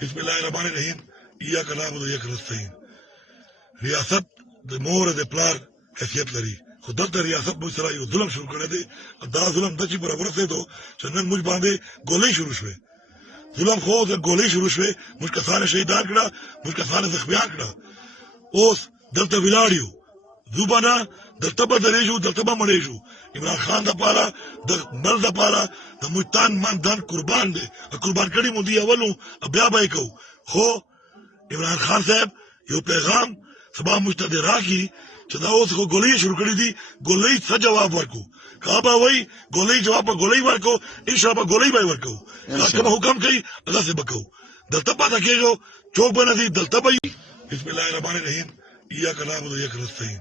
بسم اللہ الرحمن الرحیم ایاک نعبد و ایاک نستعین. ریاست د مور د پلار حیثیت لري، خو دلته ریاست موږ سره یو ظلم شروع کړی دی. دا ظلم د چې برابر ورسېدو چې نن موږ باندې ګولۍ شروع شوې. ظلم خو د ګولۍ شروع شوې، موږ کسان شهیدان کړه، موږ کسان زخمیان کړه. اوس دلته ولاړ یو، ځو به نه، دلته به درېږو، دلته به مړېږو. عمران خان دپاره د ملک دپاره د موږ تن من دن قربان دی، قربان کړي مو دي اول نو بیا به یې کوو. خو عمران خان صاحب یو پیغام سبا موږ ته دې راکړي چې دا اوس خو ګولۍ شروع کړي دي، ګولۍ څه جواب ورکړو. که به وایي ګولۍ جواب به ګولۍ ورکړو، انشاءالله به ګولۍ به یې ورکړو. که به حکم کوي هغسې به کوو. دلته پاته کېږو، چوک به نه ځي، دلته به وي. بسم الله الرحمن الرحیم ایاک نعبد و ایاک نستعین.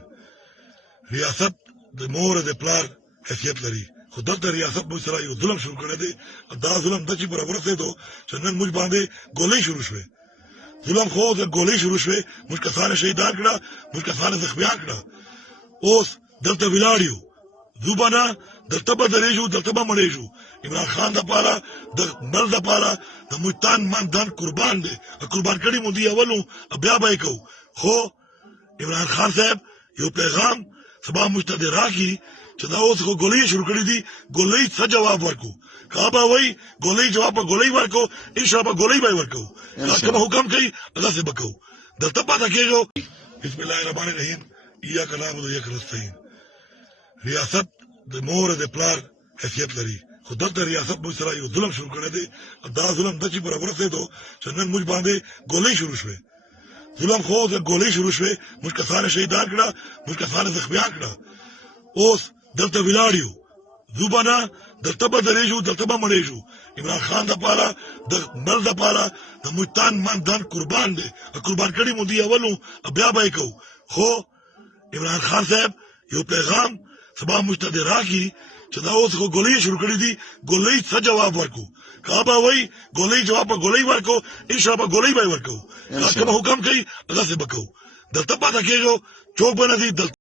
ریاست د مور د پلار حیثیت لري، خو دلته ریاست موږ سره یو ظلم شروع کړی دی. دا ظلم د چې برابر ورسېدو چې نن موږ باندې ګولۍ شروع شوې. ظلم خو د ګولۍ شروع شوې، موږ کسان شهیدان کړه، موږ کسان زخمیان کړه. اوس دلته ولاړ یو، ځو به نه، دلته به درېږو، دلته به مړېږو. عمران خان دپاره د ملک دپاره د موږ تن من دن قربان دی، قربان کړي مو دي اول نو بیا به یې کوو. خو عمران خان صاحب یو پیغام سبا موږ ته دې راکړي چې دا اوس خو ګولۍ شروع کړي دي، ګولۍ څه جواب ورکړو. که به وایي ګولۍ جواب به ګولۍ ورکړو، انشاءالله به ګولۍ به یې ورکړو. که به حکم کوي هغسې به کوو. دلته پاته کېږو. بسم الله الرحمن الرحیم ایاک نعبد و ایاک نستعین. ریاست د مور د پلار حیثیت لري، خو دلته ریاست موږ سره یو ظلم شروع کړی دی. دا ظلم د چې برابر ورسېدو چې نن موږ باندې ګولۍ شروع شوې. ظلم خو د ګولۍ شروع شوې، موږ کسان شهیدان کړه، موږ کسان زخمیان کړه. اوس دلته ولاړ یو، ځو به نه، دلته به درېږو، دلته به مړېږو. عمران خان دپاره د ملک دپاره د موږ تن من دن قربان دی، قربان کړي مو دي اول نو بیا به یې کوو. خو عمران خان صاحب یو پیغام سبا موږ ته دې راکړي چې دا اوس خو ګولۍ شروع کړي دي، ګولۍ څه جواب ورکړو. که به وایي ګولۍ جواب به ګولۍ ورکړو، انشاءالله به ګولۍ به یې ورکړو. که به حکم کوي هغسې به کوو. دلته پاته کېږو، چوک به نه ځي، دلته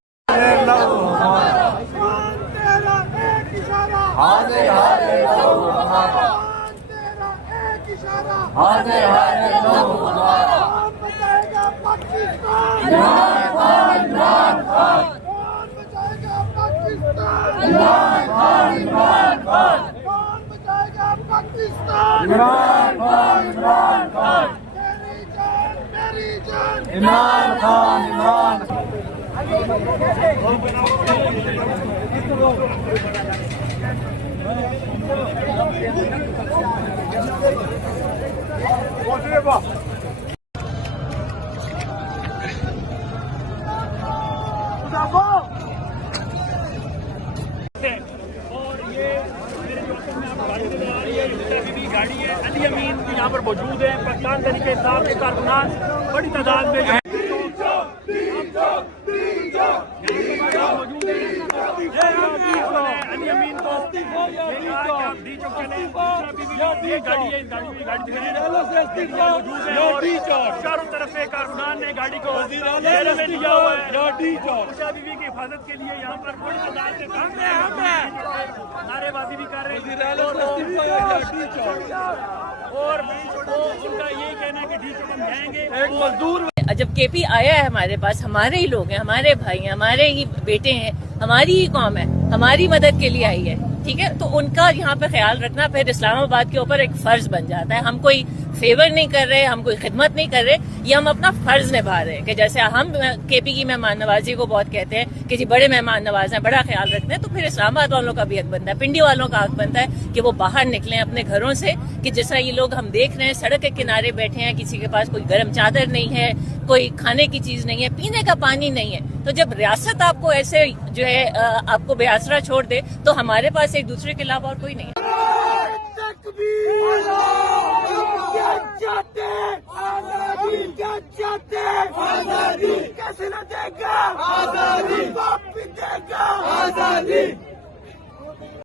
اور یہ میرے جو گاڑی ہے علی امین یہاں پر موجود ہے. پاکستان طریقہ انصاف کے کارکنان بڑی تعداد میں موجود ہیں. علی امین کو گاڑی ہے، چاروں طرف سے کارکنان نے گاڑی کو لیا ہوا ہے. عائشہ بی بی کی حفاظت کے لیے یہاں پر بڑی تعداد سے نعرے بازی بھی کر رہے ہیں. اور ان کا یہی کہنا ہے کہ ڈی چوک ہم جائیں گے. ایک مزدور جب کے پی آیا ہے ہمارے پاس، ہمارے ہی لوگ ہیں، ہمارے بھائی ہیں، ہمارے ہی بیٹے ہیں، ہماری ہی قوم ہے، ہماری مدد کے لیے آئی ہے، ٹھیک ہے. تو ان کا یہاں پہ خیال رکھنا پھر اسلام آباد کے اوپر ایک فرض بن جاتا ہے. ہم کوئی فیور نہیں کر رہے، ہم کوئی خدمت نہیں کر رہے، یہ ہم اپنا فرض نبھا رہے ہیں. کہ جیسے ہم کے پی کی مہمان نوازی کو بہت کہتے ہیں کہ جی بڑے مہمان نواز ہیں، بڑا خیال رکھتے ہیں، تو پھر اسلام آباد والوں کا بھی حق بنتا ہے، پنڈی والوں کا حق بنتا ہے کہ وہ باہر نکلیں اپنے گھروں سے. کہ جس طرح یہ لوگ ہم دیکھ رہے ہیں سڑک کے کنارے بیٹھے ہیں، کسی کے پاس کوئی گرم چادر نہیں ہے، کوئی کھانے کی چیز نہیں ہے، پینے کا پانی نہیں ہے. تو جب ریاست آپ کو ایسے جو ہے آپ کو بے آسرا چھوڑ دے تو ہمارے پاس ایک دوسرے کے علاوہ اور کوئی نہیں ہے. آزادی